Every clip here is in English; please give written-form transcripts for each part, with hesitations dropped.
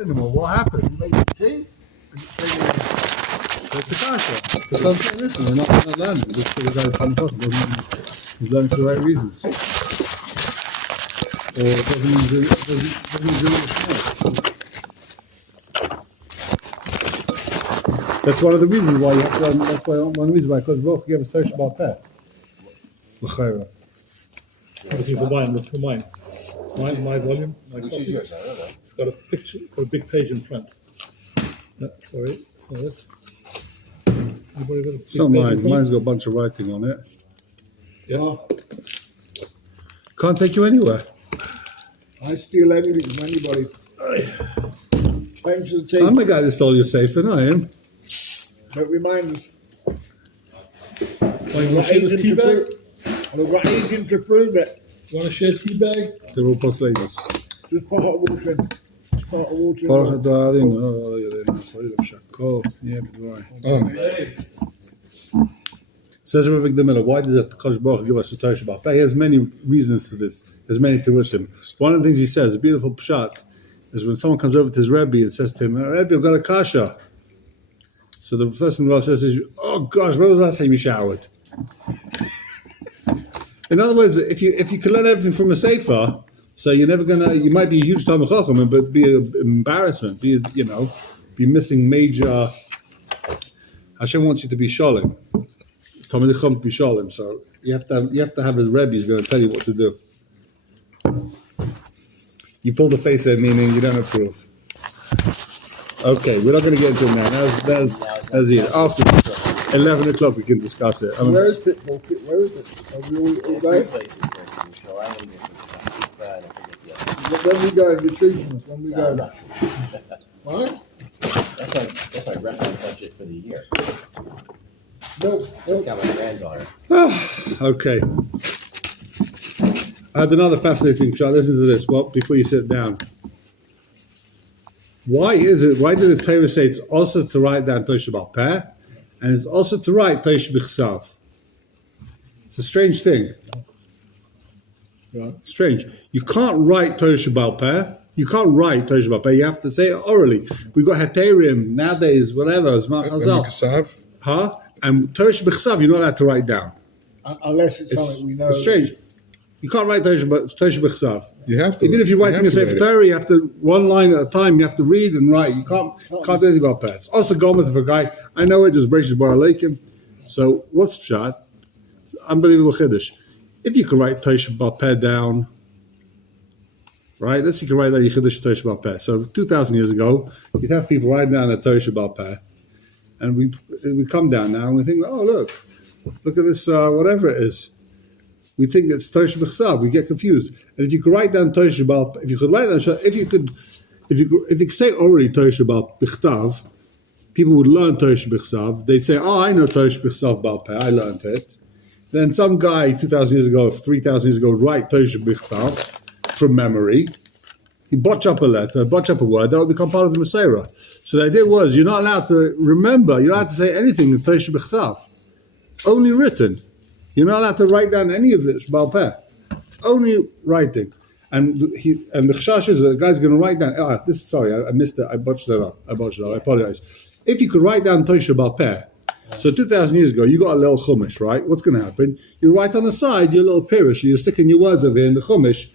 Anymore. What happened? You made the tea? That's the kasha. So I'm saying, listen, we're not learning. This guy's coming talking. He's learning for the right reasons. Or it doesn't mean doing it smart. That's one of the reasons why you have to learn. That's why one of the reasons why, because Baruch gave us Torah about that. L'chayra. This is for mine. My volume. My copy. It's got a picture, got a big page in front. Sorry, it's not it. Anybody got a big It's not page in mine. front? Mine's got a bunch of writing on it. Yeah. Can't take you anywhere. I steal anything from anybody. Thanks for the tea. I'm the guy that stole your safe, and I am. Don't remind us. Oh, you want to share this tea bag? I've got anything to prove it. You want to share a tea bag? They're all postlators. Just put hot water in. Just put hot water in. Baruch Adonai, yeah, right. Says Rav Miller, why does the Kosh Baruch give us a Torah Shabbat? He has many reasons to this. There's many to him. One of the things he says, a beautiful pshat, is when someone comes over to his Rebbe and says to him, Rebbe, I've got a kasha. So the first thing the Rav says is, oh gosh, when was the last time you showered? In other words, if you can learn everything from a sefer, so you're never you might be a huge Talmid Chacham, but be an embarrassment, be missing major. Hashem wants you to be shalom. Talmid Chacham to be shalom. So you have to have his Rebbe who's going to tell you what to do. You pull the face there, meaning you don't approve. Okay, we're not going to get into it now. That's it. After 11 o'clock, we can discuss it. Where is it? Where is it? Are we all going? When we go, you're choosing us. When we go. What? That's my restaurant budget for the year. No. Took out my granddaughter. Okay. I had another fascinating shot. Listen to this. Well, before you sit down. Why did the Torah say it's also to write down Torah Shabbat Peh, and it's also to write Torah B'chsav? It's a strange thing. Strange. You can't write Torah Shabbat Peh. You can't write Torah Shabbat Peh. You have to say it orally. We've got Heterim nowadays, whatever. It's Huh? And Torah B'chsav, you're not allowed to write down. Unless it's something we know. It's strange. You can't write Torah B'chsav. You have to. Even if you're writing a Sefer Torah, you have to, one line at a time, you have to read and write. You can't do anything about that. It's also Gomez for a guy. I know it, just Bereshit Bar Aleikim. So, what's Pshat? Unbelievable Chiddush. If you could write Torah Shabbat Peh down, right? Let's say you can write down your Chiddush Torah Shabbat Peh. So, 2,000 years ago, you'd have people write down a Torah Shabbat Peh. And we come down now and we think, oh, look at this, whatever it is. We think it's Torah B'chsav. We get confused. And if you could write down Torah Shabbat, if you could say orally Torah Shabbat B'chtav, people would learn Torah B'chsav. They'd say, oh, I know Torah B'chsav B'al Peh. I learned it. Then some guy 2,000 years ago, 3,000 years ago, would write Torah B'chsav from memory. He'd botch up a letter, botch up a word. That would become part of the Messiah. So the idea was, you're not allowed to remember. You're not allowed to say anything in Torah B'chsav. Only written. You're not allowed to write down any of this, Baal Peh. Only writing. And the chashash is the guy's going to write down, I missed it, I botched it up, I apologize. If you could write down Tosha Baal Peh, so 2,000 years ago, you got a little chumash, right? What's going to happen? You write on the side your little pirish, you're sticking your words over here in the chumash,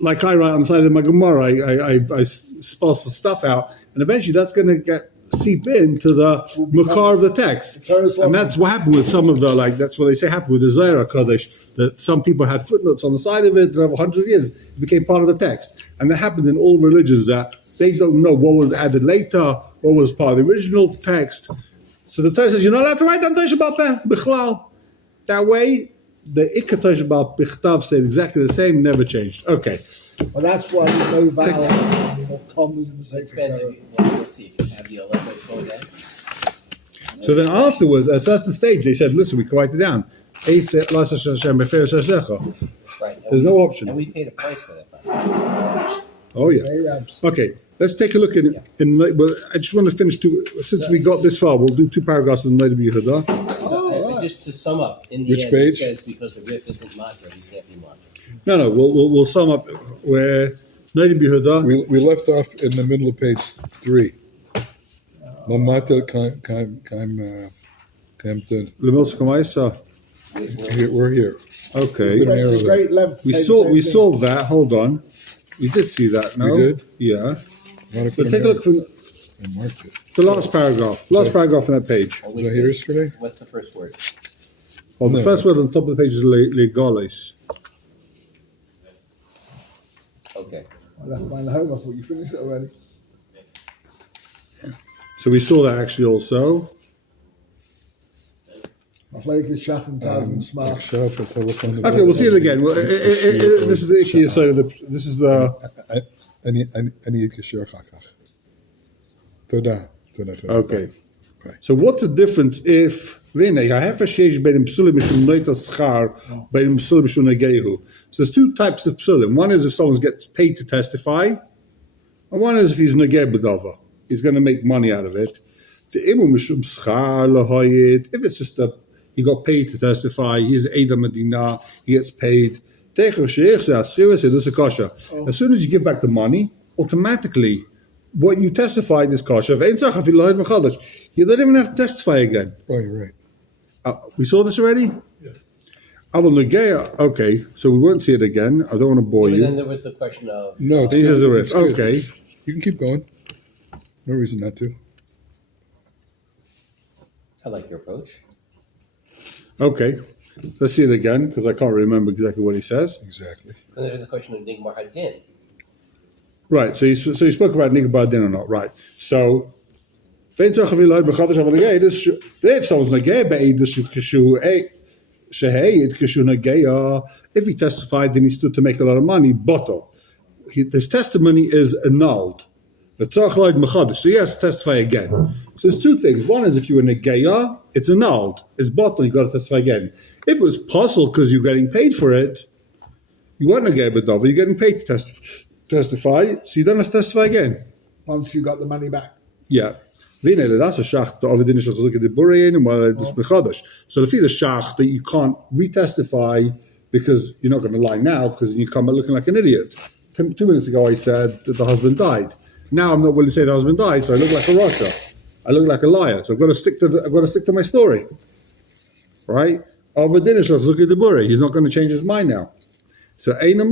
like I write on the side of my Gemara, I spell some stuff out, and eventually that's going to seep into the makar of the text. And that's what happened with some of that's what they say happened with the Zohar Kodesh, that some people had footnotes on the side of it that over 100 years it became part of the text. And that happened in all religions, that they don't know what was added later, what was part of the original text. So the Torah says, you're not allowed to write down Torah Shabbat Peh, Bichlal. That way, the Ikka Torah Shabbat Bichtav stayed exactly the same, never changed. Okay. Well, that's why there's no vowels or commas in the Sefer Torah. Let's see if you have the Alecho Codex. So then afterwards, at a certain stage, they said, listen, we can write it down. There's no option. And we paid a price for that. Oh, yeah. Okay, let's take a look well, I just want to finish since we got this far, we'll do 2 paragraphs in Leidim Yehuda. So, just to sum up, in the Which end, page? it says because the riff isn't matter, he can't be matter. No, we'll sum up where Snedi Bihuda. We left off in the middle of page 3. Mamata Kampton. Lemilsa Kamaisa. We're here. Okay. Good. It's a great length. to We say the saw same we thing. saw that. Hold on. We did see that. No. We did? Yeah. Want to But take a look from I marked it. the last paragraph. Last paragraph on that page. Oh, Was I here yesterday? What's the first word? Well, the No. first word on the top of the page is legales. Okay. I left mine at home. I thought you finished it already. So we saw that actually also. I played good shot and and smart. Excel for telephone. Okay, we'll see it again. Well, this is the issue. So this is the. אני אתקשר אחר כך. תודה. Okay. So what's the difference if So there's two types of psulim. One is if someone gets paid to testify, and one is if he's negeh b'dava. He's going to make money out of it. If it's just he got paid to testify, he's Eida Medina, he gets paid. As soon as you give back the money, automatically what you testified is kosher. You don't even have to testify again. Oh, you're right. We saw this already? Yes. Okay, so we won't see it again. I don't want to bore But then you. there was the question of No, it's He good. has a It's risk. good. Okay. You can keep going. No reason not to. I like your approach. Okay, let's see it again because I can't remember exactly what he says. Exactly. And there's the question of Nigmar Hadin. Right, so you spoke about Nigga Bardin or not, right? So, if someone's if he testified, then he stood to make a lot of money, but his testimony is annulled. So he has to testify again. So there's two things. One is if you were Negeya, it's annulled. It's bottle, you got to testify again. If it was puzzle because you're getting paid for it, you weren't Negeya B'dava, you're getting paid to testify, so you don't have to testify again. Once you got the money back. Yeah. So if the shach that you can't retestify because you're not going to lie now because you come out looking like an idiot. 2 minutes ago I said that the husband died. Now I'm not willing to say the husband died, so I look like a Russia. I look like a liar. So I've got to stick to my story. Right? He's not going to change his mind now. So he's not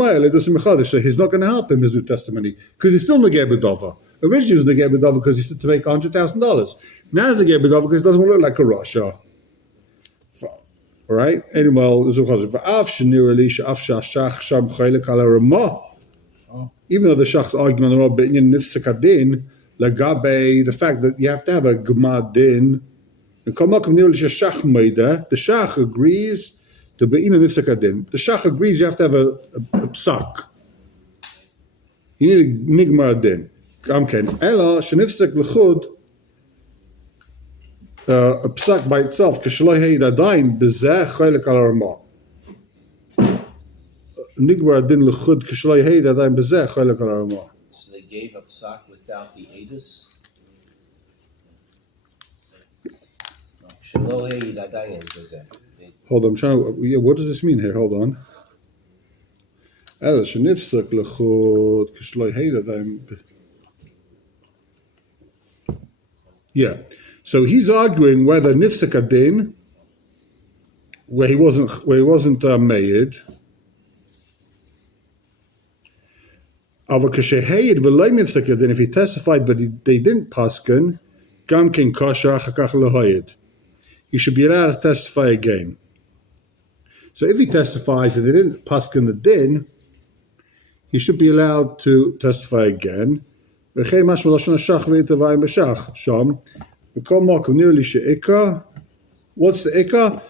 going to help him his new testimony because he's still Negeh B'dava. Originally he was Negeh B'dava because he stood to make $100,000. Now he's Negeh B'dava because he doesn't want to look like a Russia. Right? Anyway, even though the shach's argument on the Rabbi Nifsakadin, Lagabe, the fact that you have to have a Gemad Din, the Shach agrees to Be'ina Nifsakadin. The Shach agrees you have to have a psak. You need a Nigmar Din. Gamken. Ella, Shenifsak Lechud, a psak by itself, Kashaloi Heid Adain, Bezeh Chelek Al Ramah. Nigmar Din Lechud, Kashaloi Heid Adain, Bezeh Chelek Al Ramah. So they gave a psak without the edus. Shelo Heid Adayin was that. Hold on, I'm trying to. Yeah, what does this mean here? Hold on. Yeah. So he's arguing whether nifsak adin, where he wasn't made. If he testified but they didn't paskin, gam ken kosher achakach lehoyed. He should be allowed to testify again. So if he testifies that they didn't paskin the din, he should be allowed to testify again. What's the ikka?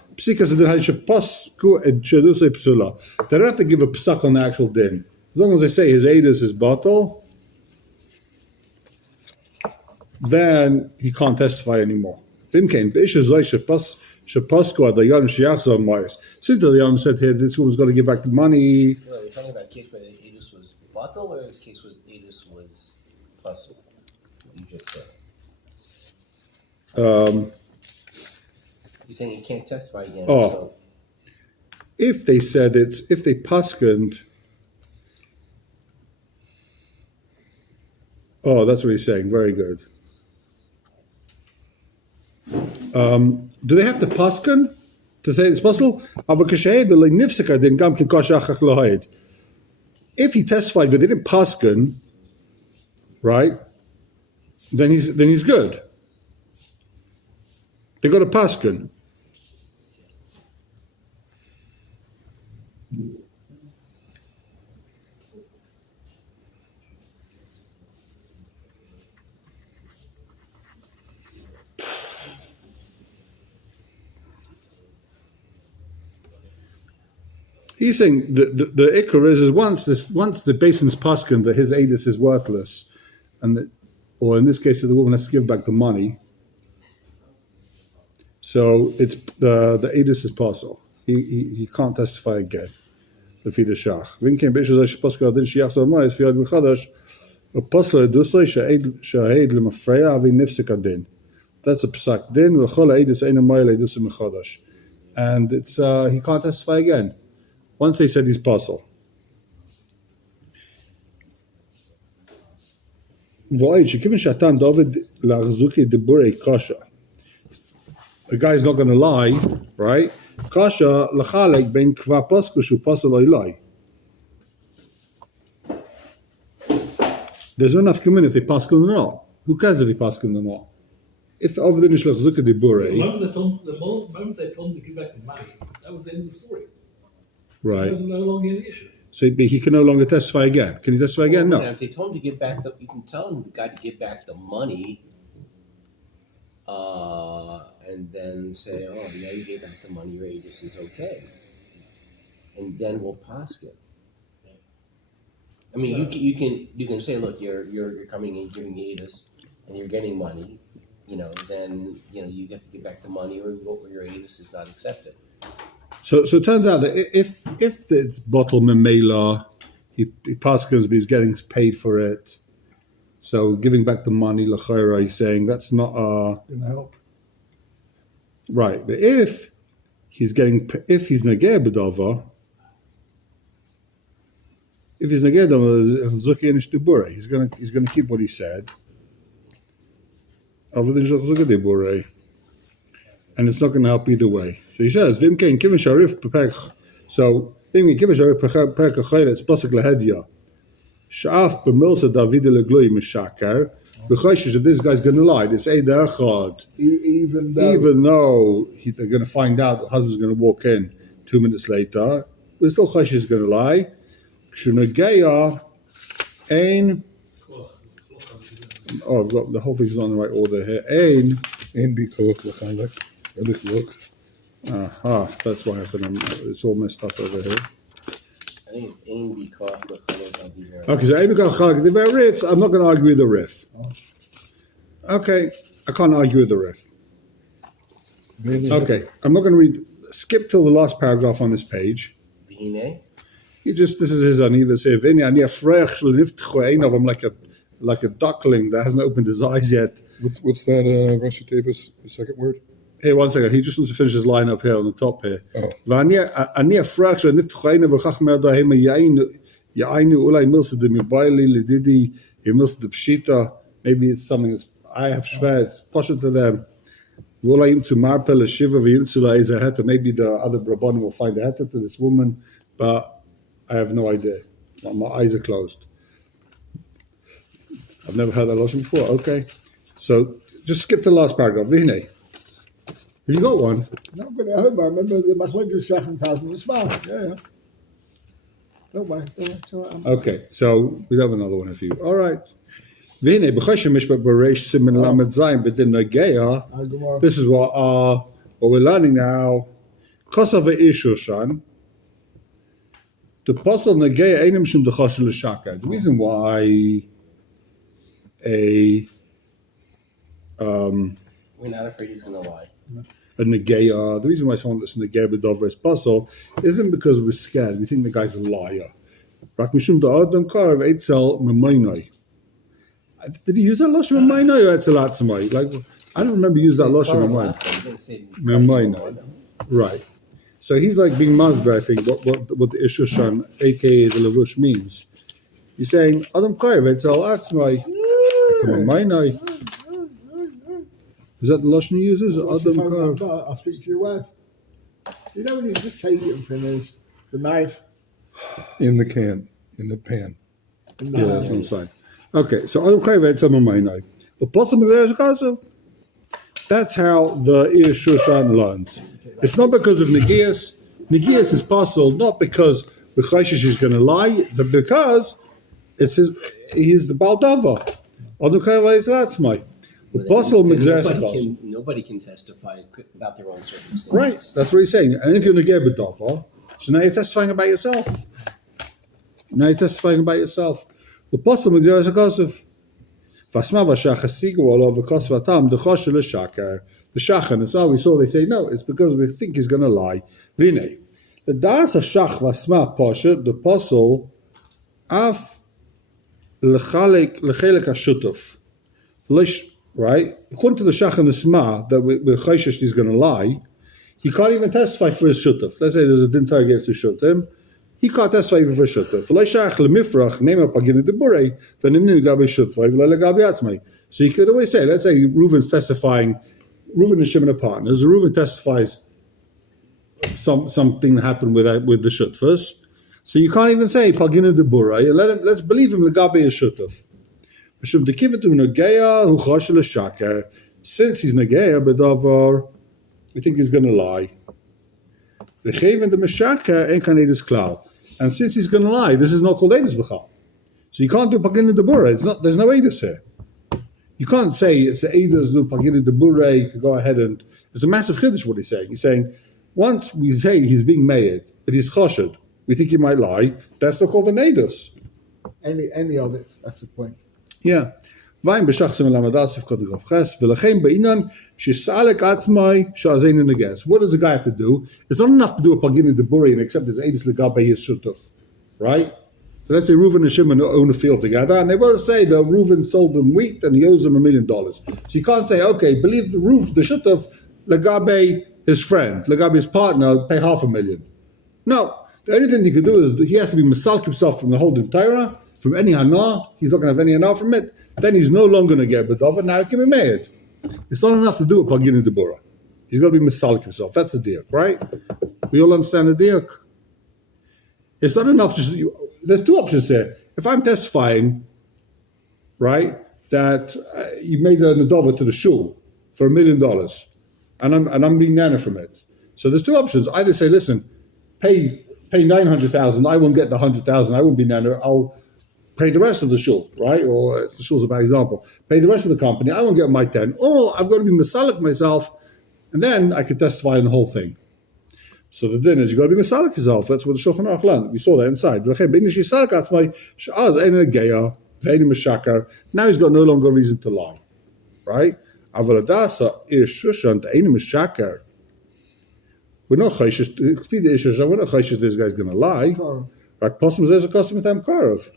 They don't have to give a psak on the actual din. As long as they say his edus is batal, then he can't testify anymore. Since the Yom said here, this woman's got to give back the money. No, we're talking about a case where the edus was bottle or a case where the edus was puzzle. What you just said. You're saying you can't testify again. Oh. So If they said if they paskened, Oh, that's what he's saying. Very good. Do they have to paskin to say it's possible? If he testified but they didn't paskin, right? Then he's good. They got a paskin. He's saying the ikar is once the basin's paskin that his edus is worthless, or in this case, the woman has to give back the money. So it's the edus is pasul. He can't testify again. The fida shach. When came bishul that pasul adin shiach so ma'is fiad b'chadash a pasul edusay shahed lemafreya avi nifsik adin. That's a psak din v'chol edus ein ma'il edus mechadash, and it's he can't testify again. Once they said he's pasul. The guy's not going to lie, right? Kasha lachalek ben kva paskushu pasul oilai. There's no enough community if they pasul or not. Who cares if he pasul or not? If over the nishlach zuki dibure, The moment they told him to give back the money, that was the end of the story. right? No longer an issue. So he can no longer testify again. Can he testify again? Well, No. if they told him to give back you can tell him the guy to give back the money, and then say, "Oh, now you gave back the money. Your Aegis is okay," and then we'll pass it. I mean, you can say, "Look, you're coming in giving Aegis, and you're getting money. Then you get to give back the money, or your Aegis is not accepted." So it turns out that if it's bottle memela, he paskins, but he's getting paid for it. So giving back the money, l'chayra, he's saying that's not Gonna help. right. But if he's negeh b'dava, if he's negeh b'dava, zuki enish dibure, he's gonna keep what he said. And it's not going to help either way. So he says, "Vim kein kivin sharif perek." So vim kein kivin sharif perek achayla. It's pasuk lehedya. Sha'af b'milsa David leglui mishaker. B'chayshish that this guy's going to lie. This eidah echad. Even Though they're going to find out the husband's going to walk in 2 minutes later, but still chayshish is going to lie. Shunageya ein. Oh, I've got the whole thing's not in the right order here. Ein bikoch lachalek. Look. Aha, that's why it's all messed up over here. I think it's aim because Okay, so the riff, I'm not going to argue with the riff. Okay, I can't argue with the riff. Okay, I'm not going to skip till the last paragraph on this page. V'hinei? This is his aniva say, I'm like a duckling that hasn't opened his eyes yet. What's that, Rashi Davis, the second word? Hey, 1 second. He just wants to finish his line up here on the top here. Oh. Maybe it's something that's I have Shvez, push it to them. Maybe the other Rabbanim will find the heta to this woman, but I have no idea. My eyes are closed. I've never heard that lashon before. Okay. So just skip to the last paragraph. V'hinei. Have you got one? No, but I remember the Machlekes Shachan Taz the Smart. Yeah. Don't worry. Yeah, so Okay, so we have another one of you. All right. V'hinei b'choshen mishpat b'reish simin lamed zayin b'din nageya. This is what we're learning now. Kosa ve'ishushan. The pasal nageya einim shum d'choshen l'shaka. The reason why We're not afraid he's going to lie. a negeya, the reason why someone that's negeya b'dover is pasal isn't because we're scared. We think the guy's a liar. Rak mishum da'adam karav eitzel memoinoi. Did he use that lashon memoinoi or etzel atzmai? Like I don't remember using that lashon memoinoi. Right. So he's like being mazber, I think, what the Ishushan, aka the Lavush, means. He's saying, Adam karav etzel atzmai. It's a Mamayna. Is that the Lashon he uses? What's your Adam phone Karav. number? I'll speak to your wife. You know when you just take it and finish the knife In the can, in the pan. in the Yeah, that's what I'm saying. Okay, so Adam Karav had some Mamayna. But possibly there's a cause. That's how the Ir Shushan learns. It's not because of Negias. Negias is possible not because the Chayshish is going to lie, but because he's the Baldava. Adam Karav is Latzmai. The possible Nobody can testify about their own circumstances. Right, that's what he's saying. And if you're Negeh B'Dava, so now you're testifying about yourself. The possible Megzera Sakosov. Fasma v'shachasigu olav v'kos v'atam d'chosh l'shakar. The shachan, that's why we saw they say no, it's because we think he's going to lie. V'nei. The das hashach v'asma poshet, the apostle, af l'chelek hashutuf. Right? According to the shach and the sma, that we're chayshish he's going to lie, he can't even testify for his shutuf. Let's say there's a din target to shutim. He can't testify even for shutuf. So you could always say, let's say Reuven's testifying, Reuven and Shimon are partners, Reuven testifies something that happened with the shutfas. So you can't even say pagina de buray, and let's believe him legabe is shutuf. Since he's negeya bedavar, we think he's going to lie. And since he's going to lie, this is not called edus b'chal. So you can't do pagina de buray. There's no edus here. You can't say it's the edus do pagina de buray to go ahead and. It's a massive chiddush what he's saying. He's saying once we say he's being made, but he's choshed, we think he might lie. That's not called an edus. Any of it. That's the point. Yeah. What does the guy have to do? It's not enough to do a pagina de buri and accept his edus legabe his shutuf, right? So let's say Reuven and Shimon own a field together, and they both say that Reuven sold them wheat and he owes them $1 million. So you can't say, okay, believe the shutuf legabe his friend, legabe his partner, pay $500,000. No, the only thing you can do is he has to be masalk himself from the whole Torah. From any hana, he's not going to have any hana from it. Then he's no longer going to get bedava. Now he can be made. It's not enough to do a pagina debura. He's got to be misalik himself. That's the diak, right? We all understand the diak. It's not enough. There's two options there. If I'm testifying, right, that you made a nadava to the shul for $1 million, and I'm being nana from it. So there's two options. Either say, listen, pay 900,000. I won't get the 100,000. I won't be nana. I'll pay the rest of the shul, right? Or the shul's a bad example. Pay the rest of the company. I won't get my 10. Or I've got to be masalik myself, and then I could testify on the whole thing. So the din is you've got to be masalik yourself. That's what the Shulchan Aruch learned. We saw that inside. Now he's got no longer a reason to lie, right? We're not chayshish. We're not chayshish this guy's going to lie. Right? Possible there's a custom with Karov.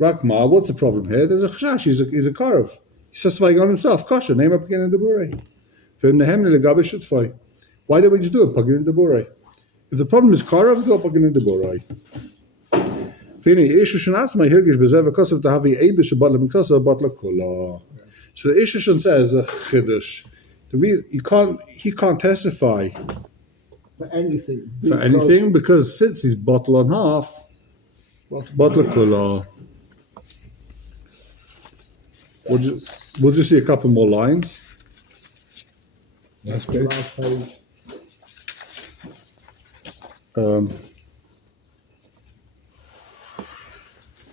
Rakma, what's the problem here? There's a chashash, he's a Karov. He's testifying on himself. Kasha, name up again in the Burei. Why don't we just do it? Pagin in the Burei. If the problem is Karov, go pagin in the Burei. So the Ishushan says, he can't testify For anything. Because since he's bottle on half, bottle kula. We'll just see a couple more lines. Last page. Last page.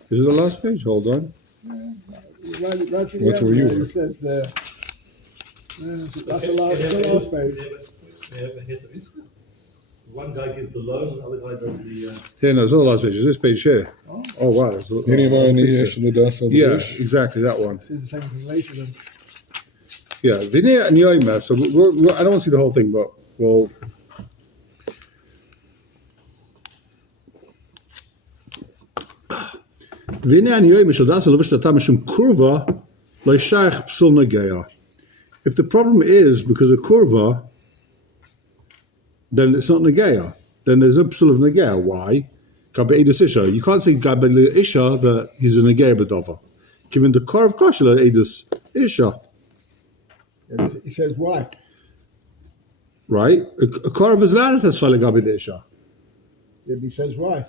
Is it the last page? Hold on. What's where you were? It says there. That's the last page. They have a head of risk. One guy gives the loan, the other guy does the. Yeah, no, it's not the last page. It's this page here. Oh wow. Yeah, exactly, that one. See the same thing later then. Yeah, Vinay and Yoima. So I don't want to see the whole thing, but we'll. Vinay and Yoima shall dance a lavish latamishum kurva leishach psul nageya. If the problem is because of kurva, then it's not nageya. Then there's a psul of nageya. Why? You can't say gabe isha that he's a nageya bedova. Given the car of Kashla Edus Isha. He says why? Right? A car of Islanet has Falagabi de Isha. If he says why.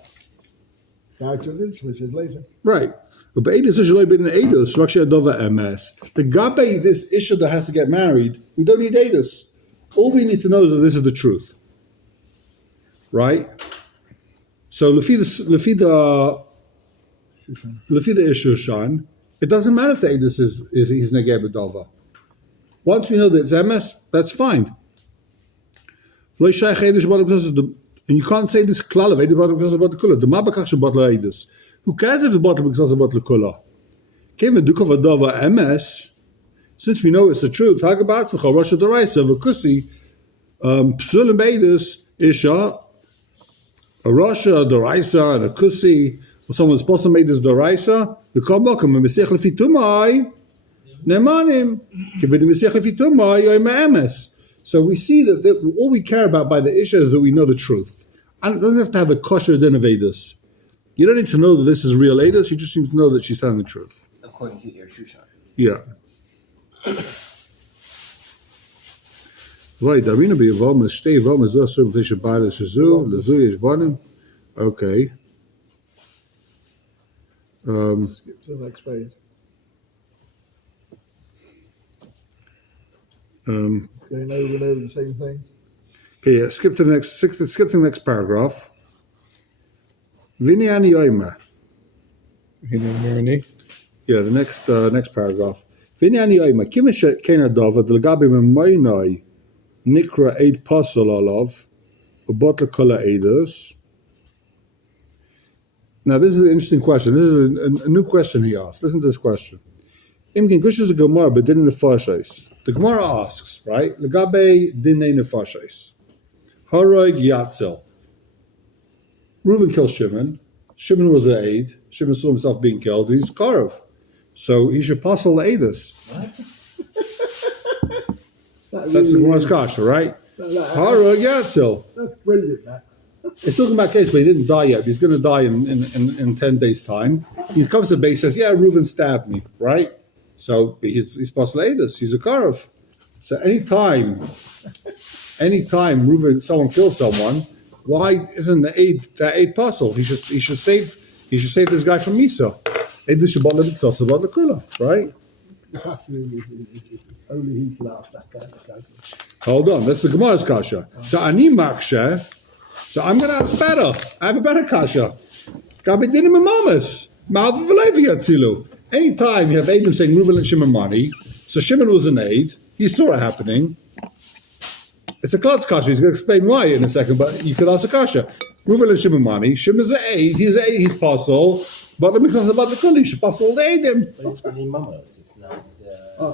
That's what it says later. Right. But Edus Isha been an Edus, Raksha Adova MS. The Gabe, this Isha that has to get married, we don't need Edus. All we need to know is that this is the truth. Right? So Lufi the Ishushan, it doesn't matter if the Edus is he's Negeb Adova. Once we know that it's MS, that's fine. And you can't say this klal of Edus because about the kula. The Mabakach Shabbat Edus. Who cares if the bottle because about the kula? Kevin Dukov Adova MS. Since we know it's the truth, Hagabatz Michal Rosh Daraisa Vakusi Psulim Edus Isha a Rasha, Daraisa, and a Kusi, or someone's supposed to make this Daraisa, the Kabakam and Mesiach Lefitumai, Nemanim, Kibid Mesiach Lefitumai, Yoimaemes. So we see that all we care about by the Isha is that we know the truth. And it doesn't have to have a kosher din of Edus. You don't need to know that this is real Edus, you just need to know that she's telling the truth. According to your Shushan. Yeah. Right, Darina be involved with stay involved with those certain fish by the Shazu, Lazu is Bonim. Okay. Skip to the next page. Going over and over the same thing. Okay, yeah, skip to the next paragraph. Vinyani Yoima. Yeah, the next paragraph. Vinyani Yoima. Kimishet Kena Dova, the Lagabi Mamoinoi. Nikra Eid Pasal Olav, Ubotla Kola Eidus. Now, this is an interesting question. This is a new question he asked. Listen to this question. Imkin Kush is a Gemara, but didn't nefashais. The Gemara asks, right? Legabe didn't nefashais. Haroig Yatzel. Reuven killed Shimon. Shimon was an aid. Shimon saw himself being killed. He's Karov. So he should Pasal Eidus. What? That's the Gemara's kasha, right? Haroig Yatzel. That's brilliant, that. It's talking about case, but he didn't die yet. He's going to die in 10 days' time. He comes to the base, says, yeah, Reuven stabbed me, right? So he's Pasladus, he's a Karov. So anytime Reuven, someone kills someone, why isn't the aid puzzle? He should save this guy from Misa. Right? Only he laughs that kind of guy. Hold on, that's the Gemara's kasha. So ani maksha. So I'm going to ask better. I have a better kasha. Gabidinim mamas. Malva v'levi yatzilu. Anytime you have Adam saying Reuven and Shimon money, so Shimon was an aid. He saw it happening. It's a Klotz kasha. He's going to explain why in a second, but you could ask a kasha. Reuven and Shimon money. Shimon's an aid. He's puzzle. But because about the Kuli, should pass all the Adam. But it's been in Mamos. It's not.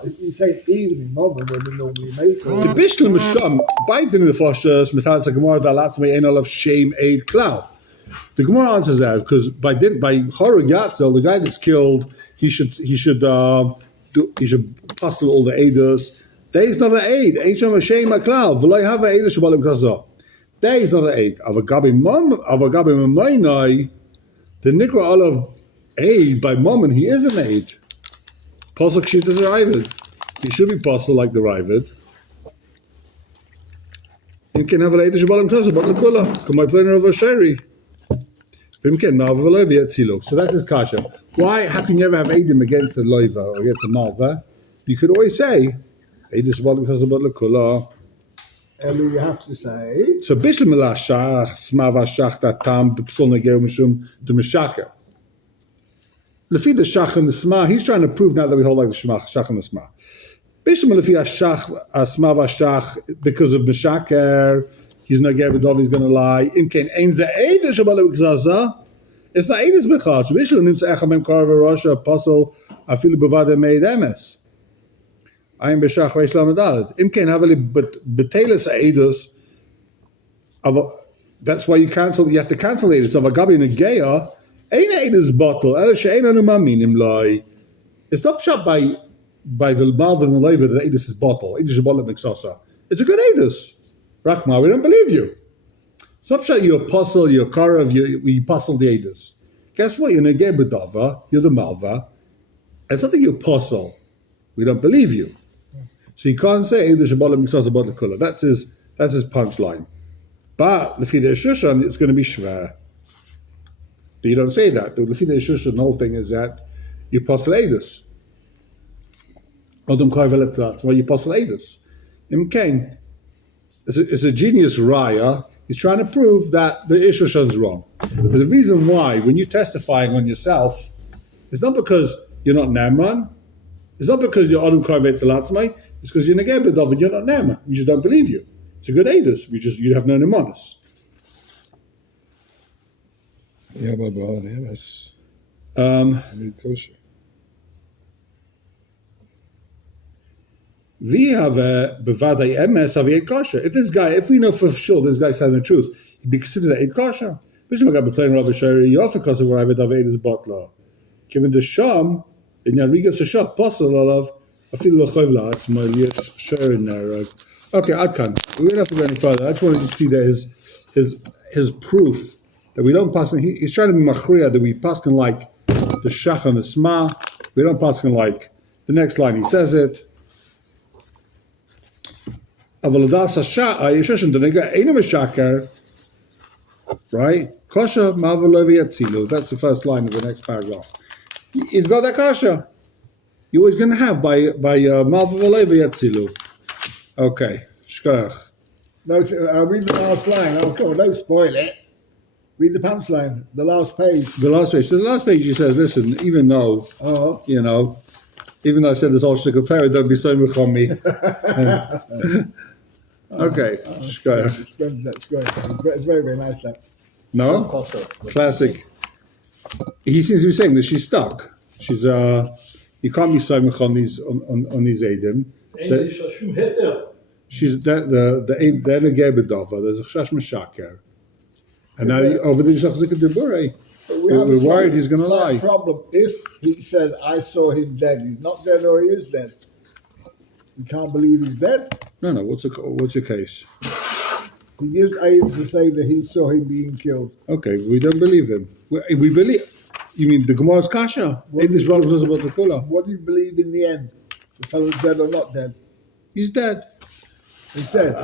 If you say evening moment when we normally make The Bishlam Misham, Biden in the Foshas, Metalza Gemara, Dalatzme, Enol of Shame, Aid, Cloud. The Gemara answers that because by Haroig Yatzel, the guy that's killed, he should pass through all the Aidas. Day is not an aid. Ain't some shame a cloud. Will I have an Aidah Shabbalim Kaza? Day is not an aid. Avagabi Mamainai, the Nikra Olav aid by Mammon, he is an aid. Pasuk Shit is a Ravid. He should be pasuk like the Ravid. You can have an Aidah Shabbalim Kaza, but Lakula. Come my planner of a Shari. So that's his kasha. Why? How can you ever have Eidim against a loiva or against a malva? You could always say, Eidim Shabbalim Kaza, but Lakula. Elu, you have to say. So Bishlam Shach, Smava Shach, that Tam, the Psul Negeu Mishum, the Mishaka. Lefi the Shach and the Sma, he's trying to prove now that we hold like the Shach and the Sma. Bishlam Lefi Shach, Smava Shach, because of Mishaker, he's not Gavin Dov, he's going to lie. Imken, Ainz the Eidah Shabbalim Kaza. It's not Eidah Bechach. Bishlam Nims Echamem Karva Rasha, Apostle, Afilu Bavada Meid Emes. I'm Beshach Reish Lamadad. Imken Havali Betelis Eidos. That's why you have to cancel Eidos. Of Agabi Negeya, Ein Eidos bottle. Elisha Ein Anumamin Imlai. It's not shot by the Malv and the Leiva that Eidos is bottle. Eidos Shabbalim Mixasa. It's a good Eidos. Rakma, we don't believe you. Stop shot you apostle, you're Karav, you apostle the Eidos. Guess what? You're Negei Bedava, you're the Malva. It's not that you're apostle. We don't believe you. So you can't say the Shabbalah Mitzvah Shabbat Kula. That's his punchline. But Lefide Shushan, it's going to be shver. But you don't say that. The Lefide Shushan, the whole thing is that you apostle Edus. Odom Koivelet that. Well, you apostle Edus. In Cain, it's a genius raya. He's trying to prove that the Ishushan's wrong. But the reason why, when you're testifying on yourself, it's not because you're not Naaman. It's not because you're Odom Koivelet Zalatzmai. It's because you're Negeb Dov and you're not Naaman. We just don't believe you. It's a good Edus. You have no Naamanus. Yeah, but that's kosher. We have a bevadai emes have a kosher. If we know for sure this guy's telling the truth, he'd be considered a kosher. Bishop got playing Rabbi Shari, you offer kosher where I would have is butler. Given the sham, in Yarigas a shop, possible of I feel lochovla. It's my share in there. Okay, I can't. We don't have to go any further. I just wanted to see that his proof that we don't pass. He's trying to be machriya that we pass like the shach and the sma. We don't pass like the next line. He says it. Right? Kosher ma'avolovi atzilu. That's the first line of the next paragraph. He's got that kosher. You're always going to have by ma'avolovi atzilu. Okay, shkoch. No, read the last line. Oh, come on, don't spoil it. Read the punchline, the last page. The last page. So the last page he says, listen, even though, even though I said this whole shtickle Torah, don't be so much on me. Okay, that's great. It's very, very nice, that. No? Classic. He seems to be saying that she's stuck. She's, you can't be so much on these Eidim. She's the Negebedova, there's a Chash Meshaker. And now over the Shachzik Debure, we're worried he's going to lie. Problem if he says, I saw him dead, he's not dead or he is dead. You can't believe he's dead? No. What's your case? He gives aids to say that he saw him being killed. Okay, we don't believe him. We believe. You mean the Gemara's Kasha? What do you believe in the end? The fellow's dead or not dead? He's dead. He's dead.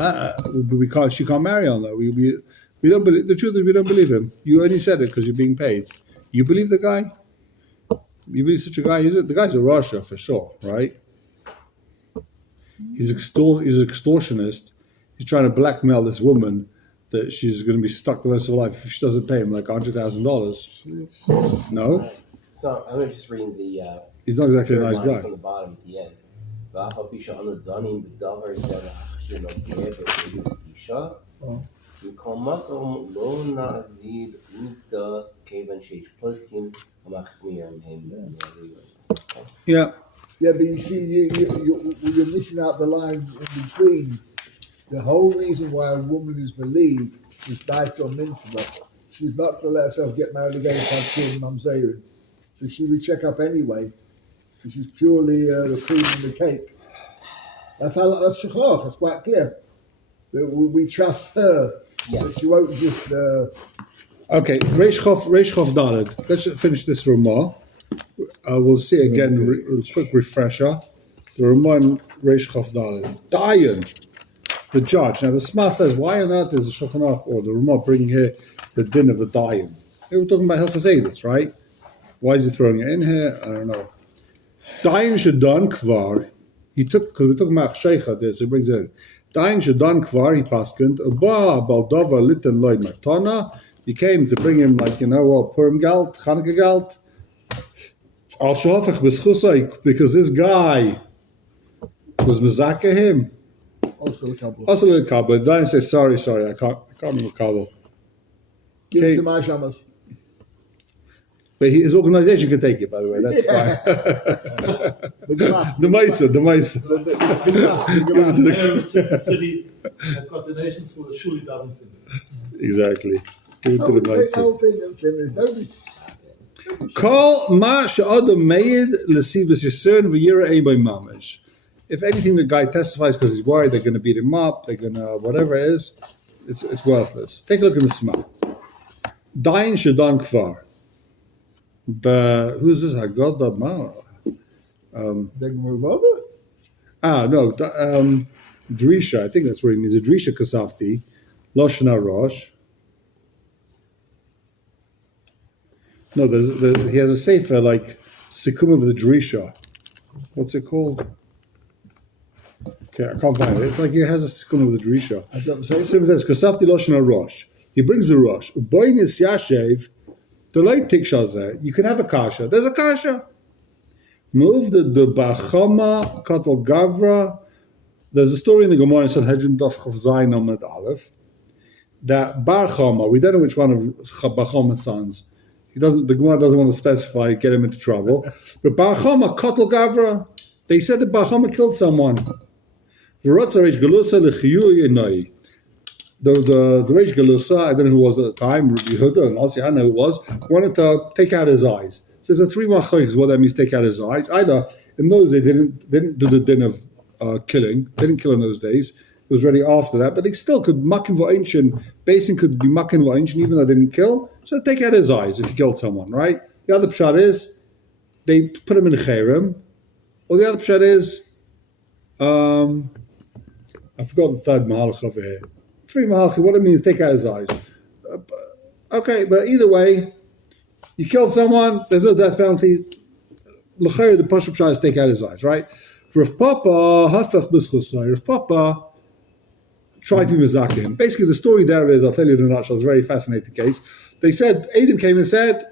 But she can't marry on that. We don't believe. The truth is, we don't believe him. You only said it because you're being paid. You believe the guy? You believe such a guy? The guy's a Russia for sure, right? He's an extortionist. He's trying to blackmail this woman that she's going to be stuck the rest of her life if she doesn't pay him like $100,000. No? So I'm just reading the. He's not exactly a nice line guy. From the bottom at the end. Yeah. Yeah, but you see, you're missing out the lines in between. The whole reason why a woman is believed is Daito Mitzvah. She's not going to let herself get married again if have children, Mamzerim. So she would check up anyway. This is purely the cream and the cake. That's Shechloch, it's quite clear. That we trust her. Yeah. That she won't just... Okay, Reish Chof Dalet. Let's finish this Ramah. We'll see again, a quick refresher. The Ramah and Reish Chof Dalet. Dayan, the judge. Now the Sma says, why on earth is the Shulchan Aruch or the Ramah bringing here the din of the Dayan? They were talking about Hilchos Eidos, right? Why is he throwing it in here? I don't know. Dayan Shadan Kvar. He took, because we're talking about Sheikha there, so he brings it in. Dayan Shadan Kvar, he paskent. Ba Baldava Litten Loy Matana. He came to bring him, Purim Galt, Chanukah Galt. Al Shafach B'schusay, because this guy was Mezaka him. Also a couple. Also a couple. Then he says, sorry, I can't remember couple. Give it to my shamas. But his organization can take it, by the way. That's fine. The Mesa. The City got donations for the Shuli Davenson. Exactly. Give it to the Mesa. Nobody. Call ma she'adam meid l'sibas yisern v'yira ein by mamish. If anything, the guy testifies because he's worried they're going to beat him up, they're going to whatever it is, it's worthless. Take a look at the Sma. Dayan Shadan Kvar. But who's this? Haggadah Ma. They can move over. No, Drisha, I think that's what it means. A Drisha Kasafti, Lashon HaRosh. No, he has a sefer like Sikum of the Drisha. What's it called? Okay, I can't find it. It's like he has a Sikum of the Drisha. I've got the same. Simon says Kasafti Lashon HaRosh. He brings the Rosh. Boinis Yashev, the light Tikshazeh. You can have a kasha. There's a kasha. Move the Bachama Katal Gavra. There's a story in the Gemara in Sanhedrin Daf Chav Zayin Amud Aleph that Bar Chama, we don't know which one of Bar Chama's sons. The Gemara doesn't want to specify, get him into trouble. But Bar Chama Katal Gavra, they said that Bar Chama killed someone. The Reish Galusa, I don't know who was at the time, Rabbi Yehuda, and also I know who it was, wanted to take out his eyes. So there's a three machlokes what that means, take out his eyes. Either in those days they didn't do the din of killing, they didn't kill in those days. It was ready after that, but they still could makin va'anchin. Basin could be makin va'anchin even though they didn't kill. So take out his eyes if he killed someone, right? The other pshat is they put him in a cherem, or the other pshat is I forgot the third mahalach over here. Three mahalach, what it means, take out his eyes. Okay, but either way, you killed someone, there's no death penalty. L'chayr, the pashup shah is take out his eyes, right? Rav Papa, hafech b'schusay. Rav Papa tried to be mizakim. Basically, the story there is, I'll tell you in a nutshell, it's a very fascinating case. They said, Adam came and said,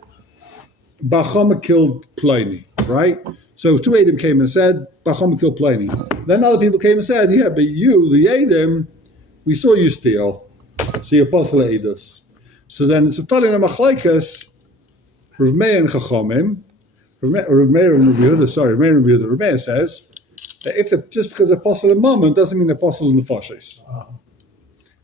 Bachama killed Pliny, right? So two Adam came and said, Bachama killed Pliny. Then other people came and said, yeah, but you, the Adam, we saw you steal. So you apostle Edus. So then it's a Talin and Machlaikas, Rav Meir and Chachamim, Rav Meir and Rabbi Yehuda, Rav Meir says that just because they're apostle in moment doesn't mean they're apostle in the Foshes.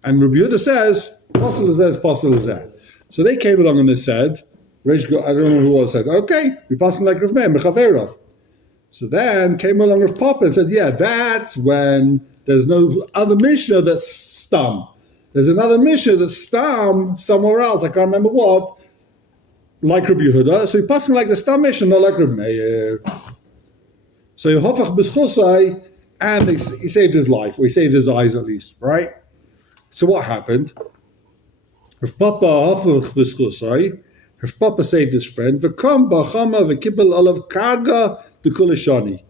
And Rabbi Yehuda says, apostle is there, apostle is there. So they came along and they said, I don't know who was said, okay, we pass like Rav Meir, Mechaverov. So then came along Rav Papa and said, yeah, that's when there's no other Mishnah that's stam. There's another Mishnah that's stam somewhere else, I can't remember what, like Rabbi Yehuda. So he passing like the stam Mishnah, not like Rav Meir. So he hofach b'schusay, and he saved his life, or he saved his eyes at least, right? So what happened? Rav Papa hofach b'schusay, Rav Papa saved his friend, v'kam b'chama v'kibel olav karga d'kulishani.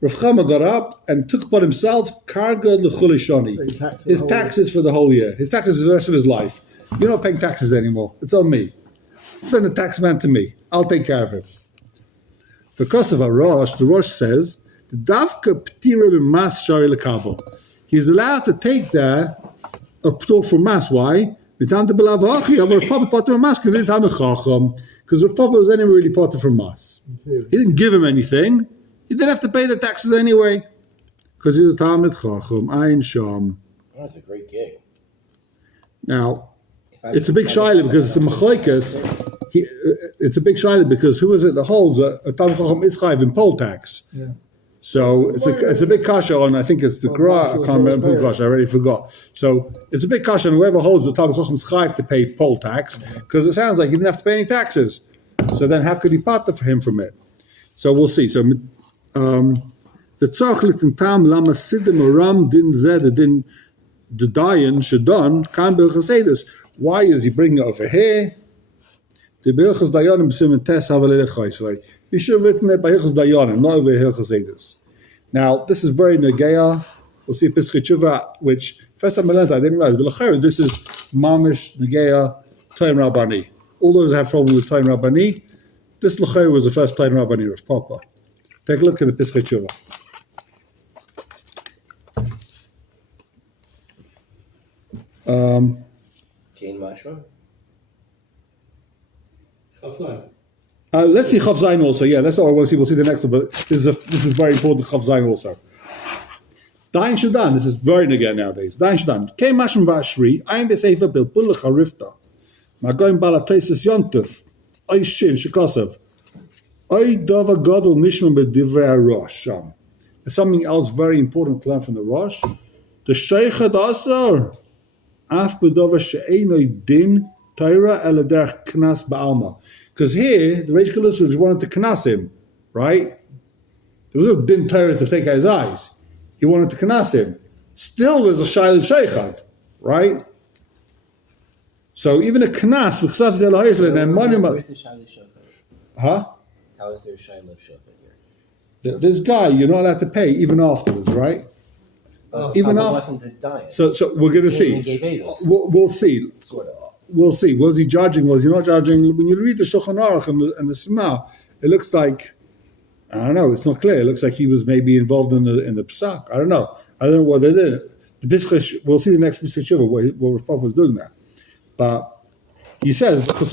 Rav Chama got up and took upon himself karga l'chulishani, his taxes for the whole year, his taxes for the rest of his life. You're not paying taxes anymore. It's on me. Send the tax man to me. I'll take care of him. Because of a Rosh, the Rosh says, the davka p'tira b'mas shari l'kabel. He's allowed to take there a p'tor for mas. Why? Because Rav Papa was anyway really parted from mas. He didn't give him anything. He didn't have to pay the taxes anyway. Because he's a Talmid Chacham, Ayin Sham. That's a great gig. Now, it's a big shaila because it's a machlokes. It's a big shaila because who is it that holds a Talmid Chacham is chayiv in poll tax? Yeah. So it's a big kasha on, I think it's the Gra, I can't remember who kasha, I already forgot. So it's a big kasha on whoever holds the Talmid Chacham is chayiv to pay poll tax, because it sounds like he didn't have to pay any taxes. So then how could he partner for him from it? So we'll see. So the tzarchlit in tam lama sidim oram din zed din the dayan shadon kan bil chasedus. Why is he bringing it over here? The bilchas dayanim b'simen tes havalele chaysrei. He should have written it by hilchas dayanim, not over here chasedus. Now this is very negeya. We'll see a Pesach Tshuva, which first time I learned, I didn't realize, but l'chayr, this is mamish negeya Toen Rabani. All those who have problem with Toen Rabani, this l'chayr was the first Toen Rabani of Papa. Take a look at the Pesach Tshuva. Chain Mashma? Let's see Chav Zayin also. Yeah, that's all I want to see. We'll see the next one, but this is very important. Chav Zayin also. Dain Shadan. This is very negative nowadays. Dain Shadan. Came Mashma Ba'ashri. I'm Besefer Bilpulach Harifta. Magoim Balatosis Yontuf. Oy Shin Shikosav. Oy Dova Godel Nishman B'divrei Rosh. There's something else very important to learn from the Rosh. The Sheikhad Asar. Af B'dova She'enoi Din Torah Eladerch Knas Ba'alma. Because here, the Reish Galusa wanted to knas him, right? There was no din Torah to take out his eyes. He wanted to knas him. Still, there's a shayla sheichad, right? So even a knas v'chsav zel ha'isle and money. Where's the Shiloh Shofet? Huh? How is there Shiloh Shofet here? This guy, you're not allowed to pay even afterwards, right? Even Papa after. wasn't a diet. So we're going to He see. gave Avis, We'll see. sort of. We'll see. Was he judging? Was he not judging? When you read the Shulchan Aruch and the Sema, it looks like, I don't know. It's not clear. It looks like he was maybe involved in the psak. I don't know what they did. The Pischach, we'll see the next Pischach Shuvah what Rav Papa was doing there. But he says, people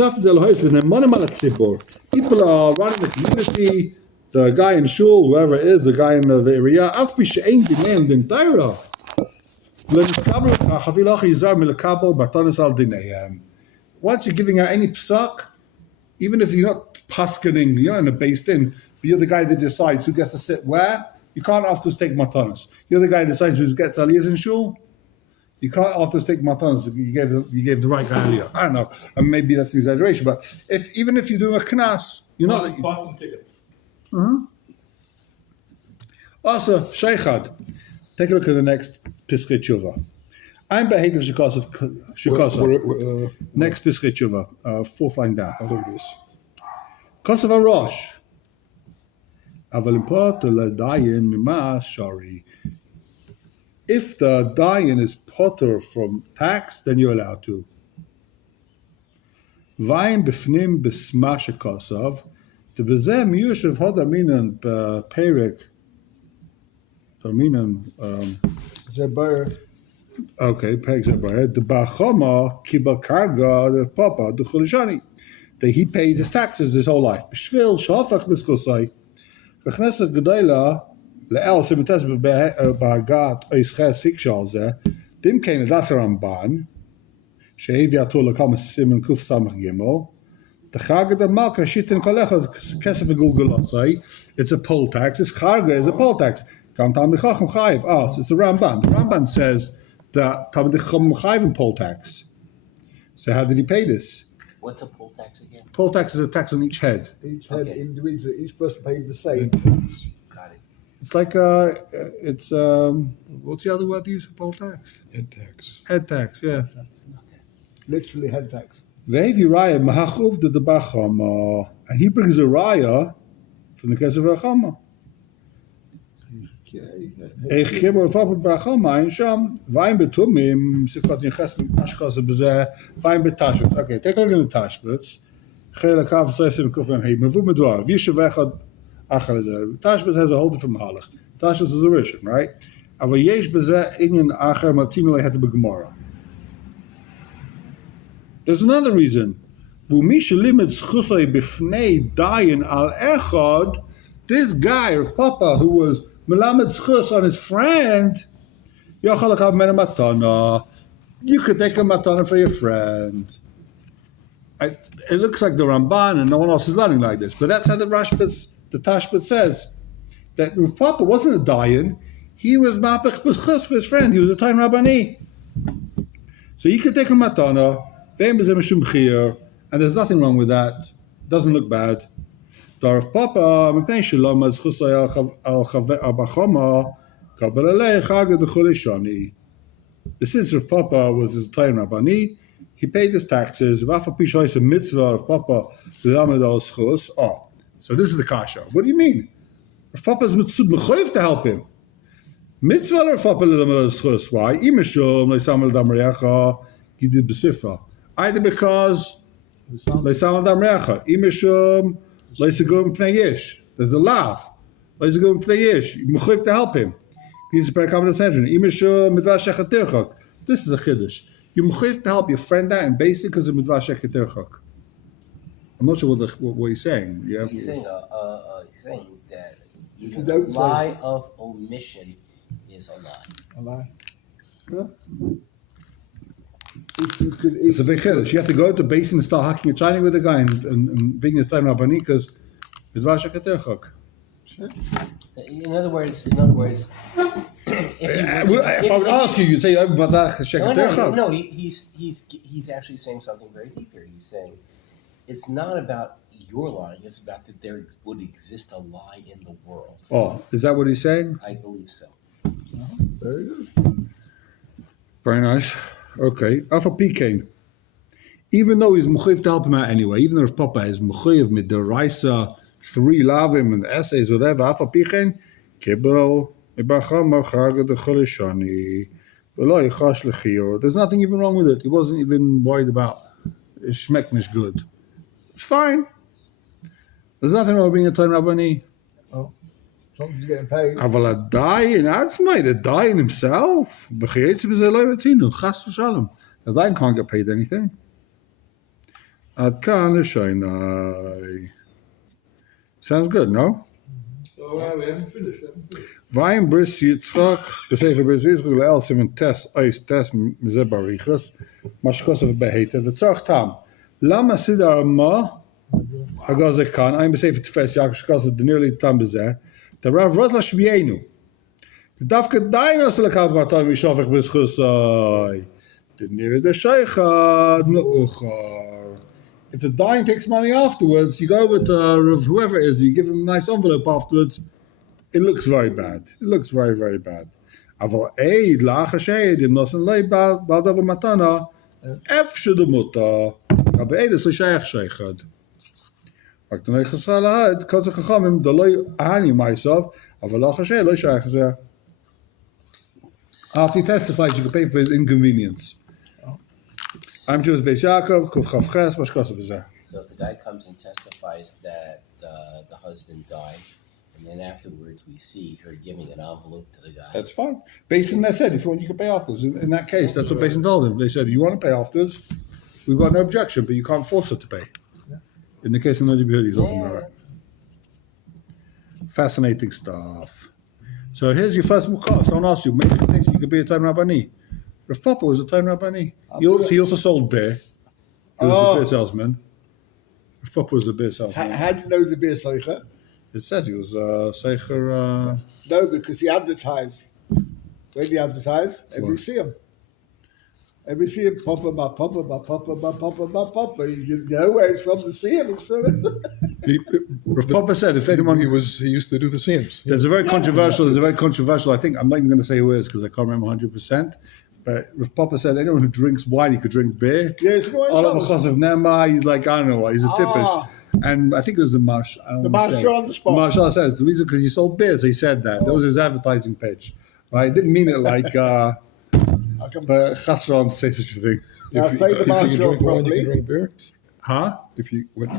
are running the community, the guy in shul, whoever it is, the guy in the area. Once you're giving out any psak, even if you're not paskening, you're not in a based in, but you're the guy that decides who gets to sit where, you can't afterwards take matanos. You're the guy that decides who gets aliyahs in shul. You can't afterwards take matanos. You gave the right guy aliyah. I don't know. And maybe that's an exaggeration, but even if you're doing a knas, you're not. Parking tickets. Also, sheichad. Take a look at the next Pischei Tshuva. I'm behavior Shukosov. Next Pischei Tshuva, fourth line down. Oh, there it is. Kosovo Rosh. Aval import dayan mimas shari. If the dayan is potter from tax, then you're allowed to. Vayim b'fnim b'smash Kosov. The bezem yushav hodaminan perek. Dominan. Zebar. Okay, perek zebar. The bachoma kiba karga the papa the chulishani. That he paid his taxes his whole life. B'shvil shafach b'schosai. V'chnesed gedayla le'el semites b'hagat oisches hikshal zeh. Dim kein das Ramban. She'ev yatul lekam simen kuf samach gimel. The charga the malka shitin kolecha kesef v'gulgulosai. It's a poll tax. This charga is a poll tax. Kam tam d'chacham chayiv. So it's the Ramban. The Ramban says that tam d'chacham chayiv in poll tax. So how did he pay this? What's a poll tax again? Poll tax is a tax on each head. Each head Okay. individually, each person paid the same. Got it. It's like what's the other word they use for poll tax? Head tax. Head tax, yeah. Literally head tax. Ve'evi raya mahachuv de debachama, and he brings a raya from the case of Rachama. Eich kiber papa bachama in sham vayim betumim sifkat niches mashkas bezeh vayim betashbet. Okay, take a look at the tashbets. Chela kav seifsim kufim hey mevu medvar vishav echad achar zeh. Tashbet has a whole different mahalach. Tashbet is a rishon, right? Ava yesh bezeh inyan achar matim le het begemara. There's another reason. This guy of Papa who was Melamed Schus on his friend, you could take a matana for your friend. It looks like the Ramban and no one else is learning like this, but that's how the Tashbet says that Rav Papa wasn't a dayan, he was Mapach B'chus for his friend, he was a Toen Rabani. So you could take a matana, and there's nothing wrong with that. Doesn't look bad. The sins of Papa was his Toen Rabani. He paid his taxes. So this is the kasha. What do you mean? If Papa's mitzvah to help him. Mitzvah or Papa why? Either because there's a laugh. To help him. This is a chiddush. You mechuyev to help your friend out in basic because of midvar sheketerchak. I'm not sure what he's saying. Yeah. He's saying that even don't a say- lie of omission is a lie. A lie. Yeah. If you could, It's a big chiddush. You have to go to basin and start hacking and shining with the guy and being his Toen Rabani because midvar sheketerchak. In other words, if If I would ask you, you'd say midvar sheketerchak. no, he's actually saying something very deep here. He's saying it's not about you're lying. It's about that there would exist a lie in the world. Oh, is that what he's saying? I believe so. Very good. Very nice. Okay. Alpha Pecan. Even though he's mechuyev to help him out anyway, even though his papa is mechuyev with the Raisa, 3 lavim and essays, whatever, Alpha Pecan, Kibel, Ibacham, Chag, the Cholishani, V'lo Yichash Lechio. There's nothing even wrong with it. He wasn't even worried about Shmeknish good. It's fine. There's nothing wrong with being a Toen Rabani. Oh, as long as you're getting paid. Aval a dying, that's my the dying himself. The Chas v'shalom. The dying can't get paid anything. Ad kan l'shaynai. Sounds good, no? So we haven't finished. Vayim bris Yitzchak, the Sefer bris Yitzchak le'el simen tes eis tes mizeh barichas, mashkosav behete v'tzarch tam. Lama sidar ma hagazek kan, I'm b'sefer tefes yakush kosav denirli tam bezeh, the Rav Rotla shmienu. The dafka dainos lekab matam mishavich b'schusai. The nir the sheichad me'uchar. If the dying takes money afterwards, you go over to whoever it is, you give him a nice envelope afterwards, it looks very bad. It looks very, very bad. Aval eid la'achashed im nosen lei ba'dav matana efshe de muta abeid es l'shayach sheichad. רק תנאי חסרה להד, כל זה חכמים, דלוי ahani myself, aval la'achashed lo shayach zeh. After he testified, you could pay for his inconvenience. I'm Jewish Beis Yaakov, Kuf Chav Ches, Mashkosav Zeh. So if the guy comes and testifies that the husband died, and then afterwards we see her giving an envelope to the guy. That's fine. Basin, they said, if you want, you can pay afterwards. In that case, that's what Basin told him. They said, you want to pay afterwards, we've got no objection, but you can't force her to pay. In the case of Nadi Bihudi, he's talking about it. Fascinating stuff. So here's your first mukah. Someone asked you, maybe you could be a Toen Rabani. Rav Papa was a Toen Rabani. He also sold beer. He was the beer salesman. Rav Papa was the beer salesman. How do you know the beer seicher? It said he was Seicher. No, because he advertised. When he advertised, every see him. Every see him, Papa, my Papa, my Papa, my Papa, my Papa. You know where it's from, the see him, it's from it. Rav Papa said, if anyone He used to do the seams. There's a very controversial, I think, I'm not even going to say who it is because I can't remember 100%, but Rav Papa said anyone who drinks wine, he could drink beer. Yeah, it's going All of because of Nema, he's like, I don't know why, he's a tippish. And I think it was the Marsh. The Marshal on the spot. The Marshal says, the reason because he sold beer, so he said that. That was his advertising pitch. Right? He didn't mean it like, but Chasron say such a thing. Now, say the If you Marshal drink wine, you properly. can drink beer. Huh? If you what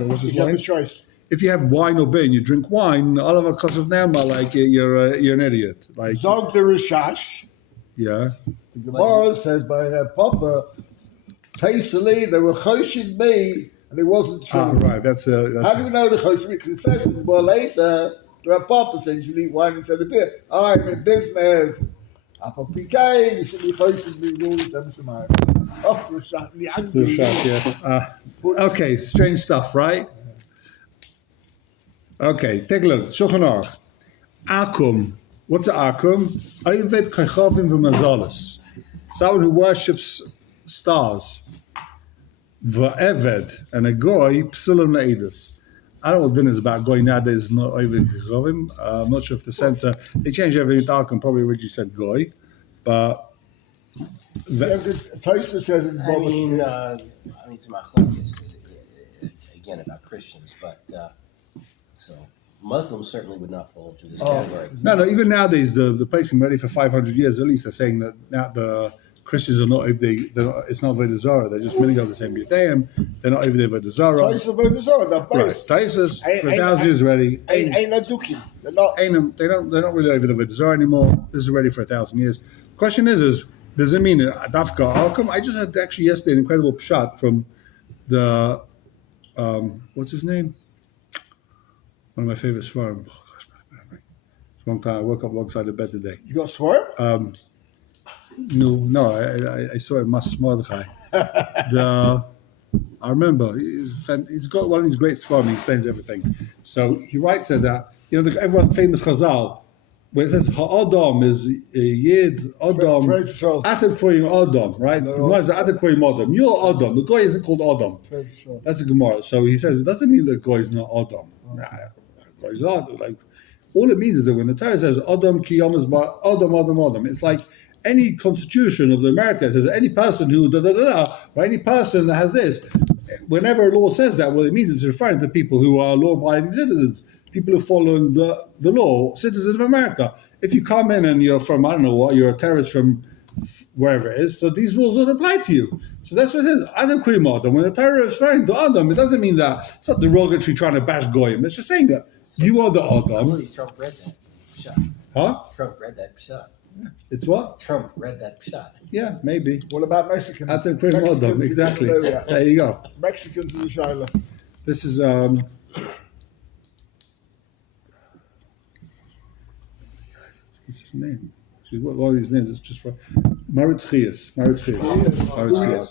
was his You have line? a choice. If you have wine or beer and you drink wine, all of a because of Nema, like, you're an idiot. Like, Zog the Rishash. yeah. The Gemara says by her Papa, tastily, they were choshin me, and it wasn't true. Right, that's How do we know the choshin me? Because it says well later, the Papa says you need wine instead of beer. I'm in business. Apple PK, you should be choshin me, all the time tomorrow. Oh, Rishash, the angry. Yeah. Okay, strange stuff, right? Okay, take a look. Shulchan Aruch. Akum. What's an Akum? Oved Kachavim v'Mazalis. Someone who worships stars. V'Eved. And a goy, Psulim Le'edus. I don't know what din is about goy nowadays, not Oved Kachavim. I'm not sure if the center, they changed everything to Akum, probably originally said goy. But Taisa says in I mean, it's machlokes again about Christians, but so Muslims certainly would not fall into this category. no, even nowadays, the place been ready for 500 years at least. They're saying that now the Christians are not, it's not Avodah Zarah. They're just meaning of the same Yudaim. They're not over there Avodah Zarah. Taisa voted Zorah, they're Right, both. Taisus for 1,000 years ready. Ain't no duking. They're not. They're not really over the Avodah Zarah anymore. This is ready for 1,000 years. The question is does it mean Dafka Alkum? I just had actually yesterday an incredible pshat from the what's his name? One of my favorite svarim. Oh gosh, it's a long time. I woke up alongside the bed today. You got sworn? No, I saw it. Mas Mordechai. I remember he's got one of these great svarim. He explains everything. So he writes that everyone famous Chazal when it says ha'adam is yid adam Treizel. atem kroyim adam, right? No. Gemara is atem kroyim adam. You're adam. The guy isn't called adam. That's a Gemara. So he says it doesn't mean the guy is not adam. Nah, the guy is not like. All it means is that when the Torah says adam kiyamas ba adam, it's like any constitution of the America. It says any person who or any person that has this. Whenever a law says that, what it means is referring to people who are law-abiding citizens, people who are following the law, citizens of America. If you come in and you're from, I don't know what, you're a terrorist from wherever it is, so these rules don't apply to you. So that's what it says, Adam Krim Adam. When the Torah is referring to Adam, it doesn't mean that it's not derogatory trying to bash Goyim. It's just saying that you are the Adam. Trump read that shot. Huh? Trump read that shot. It's what? Trump read that shot. Yeah, maybe. What about Mexicans? Adam Krim Adam, Mexicans exactly. is the- There you go. Mexicans is the Shaila. This is what's his name? Actually, what all these names? It's just for Maritz Chias.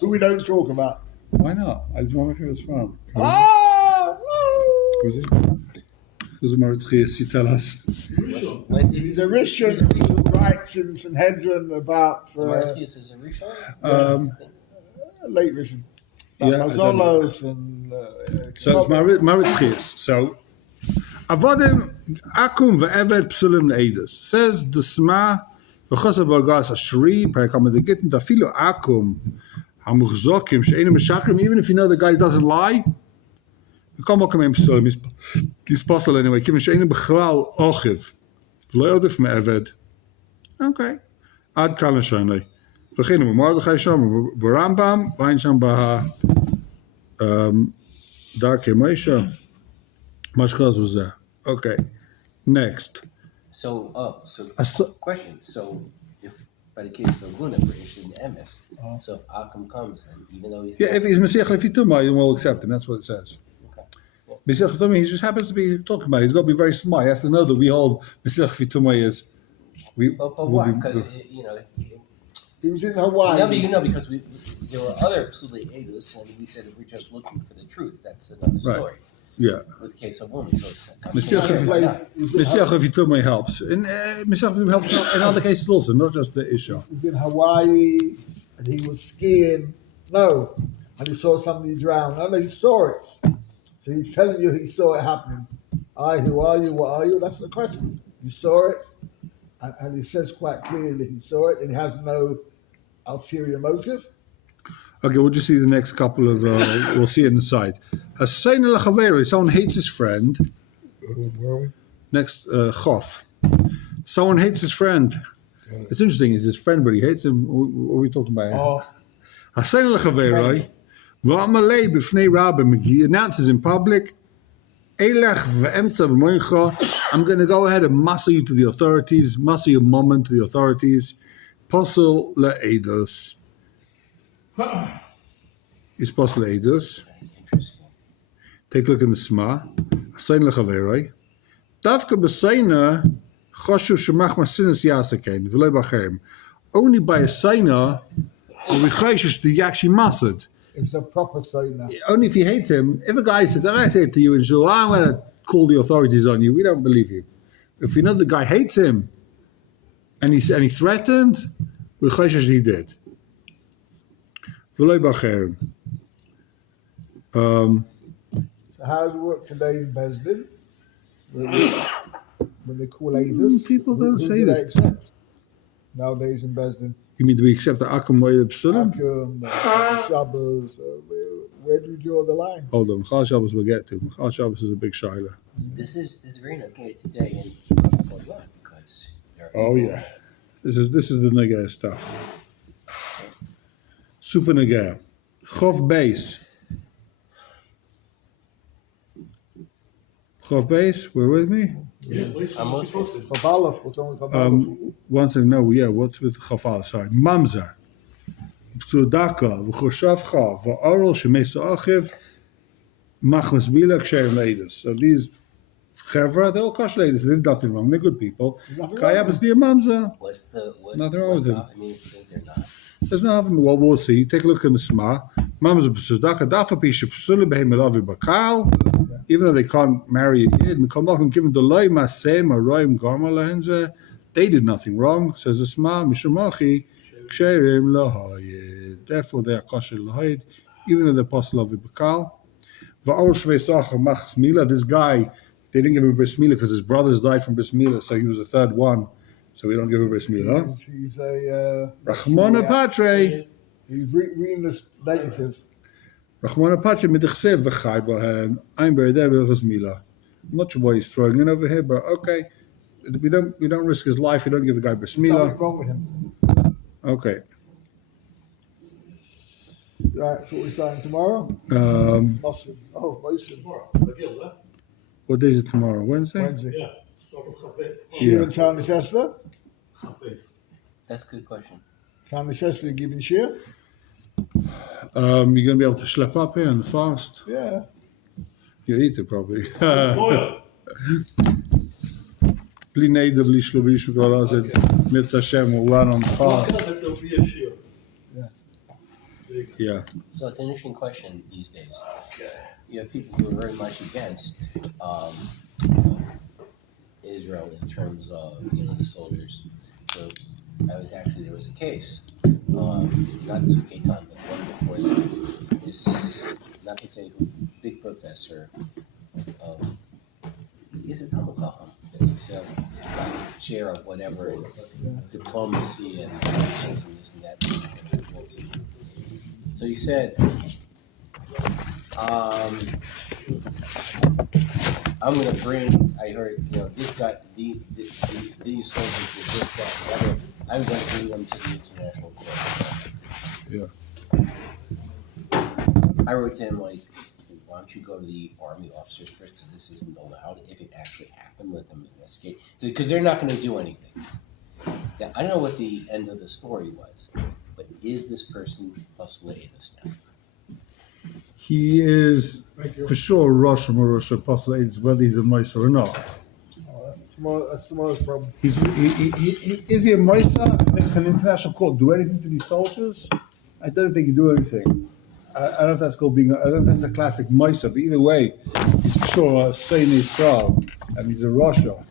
Who we don't talk about. Why not? I just want to hear where it's from. Oh! Who's it? Who's Maritz Chias? You tell us. When did He's a Rishon who writes in Sanhedrin about Marcius is a Rishon? late Rishon. Yeah, I don't know. Mazolos and So it's Maritz Chias. So Avodim Akum ve'eved psulim le'edus. Says the Sma v'chosav b'agas ashri perikam adegitten dafilu Akum hamuchzokim she'enim meshakrim. Even if you know the guy doesn't lie, v'kom okamim psulim. He's possible anyway. Kivin she'enim b'chlal ochiv v'lo yodif me'eved. Okay. Ad kalan shonei. V'chinu b'mordechai shom b'rambam v'ayin sham b'ha darkei Moshe. Mashkaz was there. Okay. Next. So, So- question. So, if by the case of Luna, we're issuing MS. So, if Akum comes, and even though he's Yeah, if he's Messiah Lefituma, you will accept him. That's what it says. okay. Messiah Lefituma, he just happens to be talking about it. He's got to be very smart. He has to know that we hold Messiah Lefituma is. But why? Because he was in Hawaii. because there were other Psuli Edus, and we said if we're just looking for the truth, that's another story. Yeah. With the case of women, so it's Messiah Lefituma helps. And Messiah Lefituma helps in other cases also, not just the issue. He was in Hawaii and he was skiing. No. And he saw somebody drown. No, he saw it. So he's telling you he saw it happening. Who are you? What are you? That's the question. You saw it. And he says quite clearly he saw it and he has no ulterior motive. Okay, we'll just see the next couple of, we'll see it inside. Someone hates his friend. Where are we? Next, Chof. Someone hates his friend. It's interesting, he's his friend, but he hates him. What are we talking about? Oh, He announces in public, I'm going to go ahead and muscle you to the authorities, muscle your moment to the authorities. Posel le'edos. Is posel le'edos. interesting. Take a look in the Sma. Asayin lechaveroi. Davka b'sayna choshu shemach masinas yasakein v'lei b'acherim. Only by a sayna will we chayshish that you actually mustard. it was a proper sailor. Only if he hates him. If a guy says, if I say it to you in Shul, I'm going to call the authorities on you, we don't believe you. If we know the guy hates him and he threatened, we chayshish he did. V'lei b'acherim. So how does it work today in Besdin? When they call Avis? People don't say do they this. accept nowadays in Besdin? You mean do we accept the Akum way of Psulim? Akum, Shabbos, where do you draw the line? Hold on, Mechal Shabbos we'll get to. Mechal Shabbos is a big shaila. This is very okay today in Florida because there are Oh people- yeah, this is the Nagaya stuff. Super Nagaya, Chof Beis. Chof Beis, we're with me. I'm also Chabalov, what's wrong with Chabalov? Once I know, yeah, what's with Chafal? Sorry, Mamzer. Psudaka, v'choshavcha, v'oral shemesu achiv, machmas bila ksherim leidus. So these Chevra, they're all kosher ladies. They did nothing wrong. They're good people. Nothing wrong Kaya with must be a mamza. Nothing Nothing wrong with them. I mean, they're not. There's no having. Well, we'll see. Take a look in the Sma. Mamza b'sudaka dafa pisha p'suli behem elavi bakal. Even though they can't marry a kid, and given the loy masem aroim garma lehenze, they did nothing wrong. Says the Sma mishamachi ksherim lahayid. Therefore, they are kosher lahayid, even though they're apostle of bakal. This guy, they didn't give him bris milah because his brothers died from bris milah, so he was the third one. So we don't give him bris milah. He's a Rachmana patre. He's reading this negative. Rachmana patre midchsev v'chai bohen. I'm buried there with bris milah. I'm not sure why he's throwing in over here, but okay. We don't risk his life. We don't give the guy bris milah. Nothing wrong with him. Okay. Right, so we're starting tomorrow. Muslim. Oh, Muslim. What day is it tomorrow? Wednesday? Wednesday. Yeah. Start with Chabet. Shir and Tani Esther. Chabet. That's a good question. Tani Esther giving Shir. You're going to be able to schlep up here and fast. Yeah. You eat it probably. Oil. Bli neder, bli shlo, bli shukala, said, mit Hashem, we'll run on the fast. There'll be a shear. Yeah. So it's an interesting question these days. You have people who are very much against Israel in terms of the soldiers. So there was a case, not Sukkot, but one before that. This, not to say who, big professor of, he's a Talmud Chacham, but he's a chair of whatever diplomacy and relations and this and that. We'll see. So he said, I'm going to bring, I heard, this guy, these soldiers were this, that, and the other. I'm going to bring them to the International Court. Yeah. I wrote to him, like, why don't you go to the Army officers first, because this isn't allowed. If it actually happened, let them investigate. Because they're not going to do anything. Now, I don't know what the end of the story was, but is this person possibly Avis now? He is for sure Rosh Hashanah Apostle, whether he's a mice or not. That's tomorrow's problem. Is he a Moisa? Can the international court do anything to these soldiers? I don't think he do anything. I don't know if that's called being. I don't know if that's a classic Moisa, but either way, he's for sure a Saint Israel, and he's a Russia.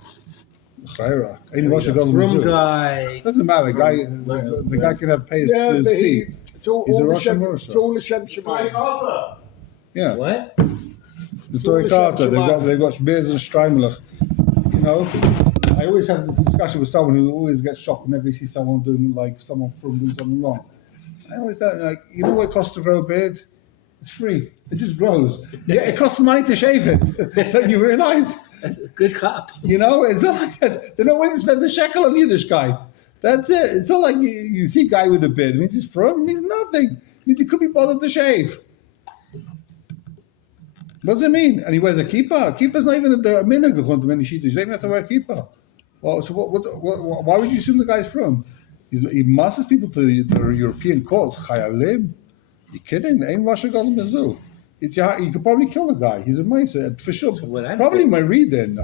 Chayra. Ain't Russia got From guy. Doesn't matter. The guy can have pays to his feet. It's all He's a the Russian Shem- Russia. It's all the Shem Shemaim. Yeah. What? The Torah Carter, they've got beards and Streimelach. I always have this discussion with someone who always gets shocked whenever you see someone doing something wrong. I always thought, what it costs to grow a beard? It's free. It just grows. Yeah, it costs money to shave it. Don't you realize? That's a good cop. It's not like that. They're not willing to spend the shekel on Yiddishkeit. That's it. It's not like you see a guy with a beard. It means he's from. It means nothing. It means he could be bothered to shave. What does it mean? And he wears a kippah. Kippah's not even a minhag according to many shittas. You don't even have to wear a kippah. Well, so why would you assume the guy's from? He masses people to the European courts. Chayalim. You kidding? Ain't Russia got him Mizzou. You could probably kill the guy. He's a mice for sure. Probably my reading.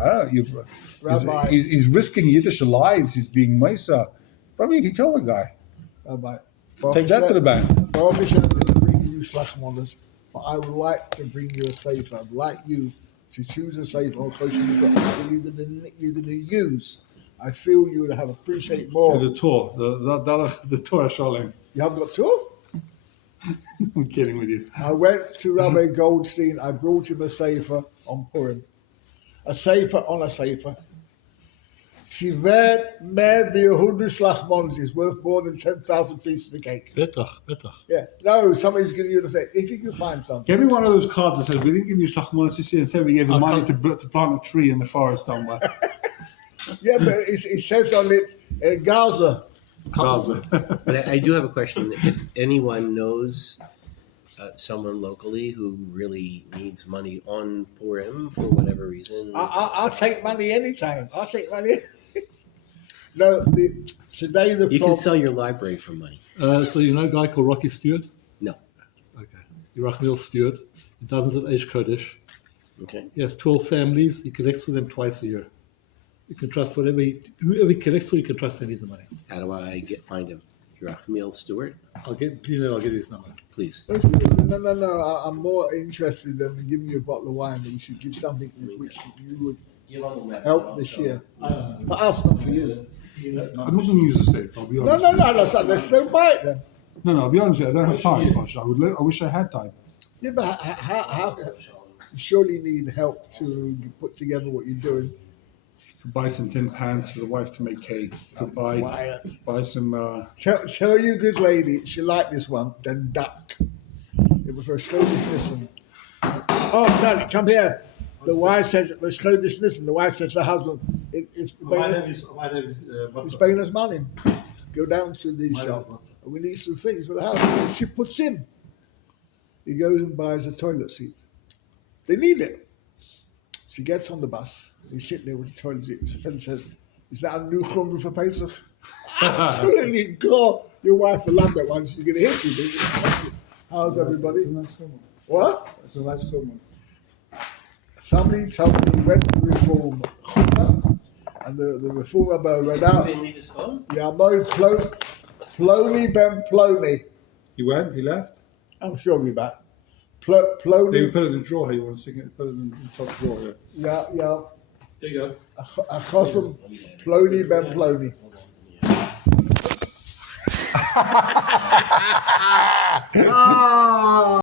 Rabbi. He's risking Yiddish lives. He's being Mesa. Probably you could kill the guy. Rabbi. Take that to the bank. Prohibition is bringing you Shlachmonas, but I would like to bring you a safer. I'd like you to choose a safer or kosher you're going to use. I feel you would have appreciated more. The Torah, the Torah Shalom. You haven't got two? I'm kidding with you. I went to Rabbi Goldstein. I brought him a sefer on Purim. A sefer on a sefer. Shivet Mer v'Yehuda Shlachmonos is worth more than 10,000 pieces of cake. Betach. Yeah. No, somebody's going to say, if you can find something. Give me one of those cards that says, we didn't give you Shlachmonos this year, instead we gave you money to plant a tree in the forest somewhere. Yeah, but it says on it, Gaza. But I do have a question. If anyone knows someone locally who really needs money on Purim for whatever reason, I'll take money anytime. I'll take money. No, today the you can sell your library for money. So you know a guy called Rocky Stewart? No. Okay. Yerachmiel Stewart. He davened at Eish Kodesh. Okay. He has 12 families. He connects with them twice a year. You can trust whoever he connects to. You can trust him. He's the money. How do I find him? Yerachmiel Stewart, I'll give you his number. please. No. I'm more interested than giving you a bottle of wine. We should give something which you would help this year. For us, not for you. I'm not going to use the safe. I'll be No, honest. so let's don't buy it then. No, I'll be honest with you. I don't have time, Posh. I wish I had time. Yeah, but how you surely need help to put together what you're doing. Could buy some tin pans for the wife to make cake. Could buy some. Tell you, good lady, she liked this one, then duck. It was Rishon. Oh, Tony, come here. The wife says, Rishon dismissing. The wife says to the husband, it's paying us money. Go down to the shop. We need some things for the house. She puts in. He goes and buys a toilet seat. They need it. She gets on the bus. He's sitting there with the toilet seat. The friend says, is that a new chumrah for Pesach? Absolutely, God. Your wife will love that one. She's going to hit you. How's everybody? It's a nice comment. What? It's a nice comment. Somebody told me he went to the Reform chumrah, and the Reform Rabbi read out, You didn't leave his phone? Yamo Plony Ben Plony. He went. He left. I'm sure he'll be back. They Plony. put it in the drawer. You want to stick it? Put it in the top drawer. Yeah. Yeah. There you go. Achosam Plony Ben Plony. Ah!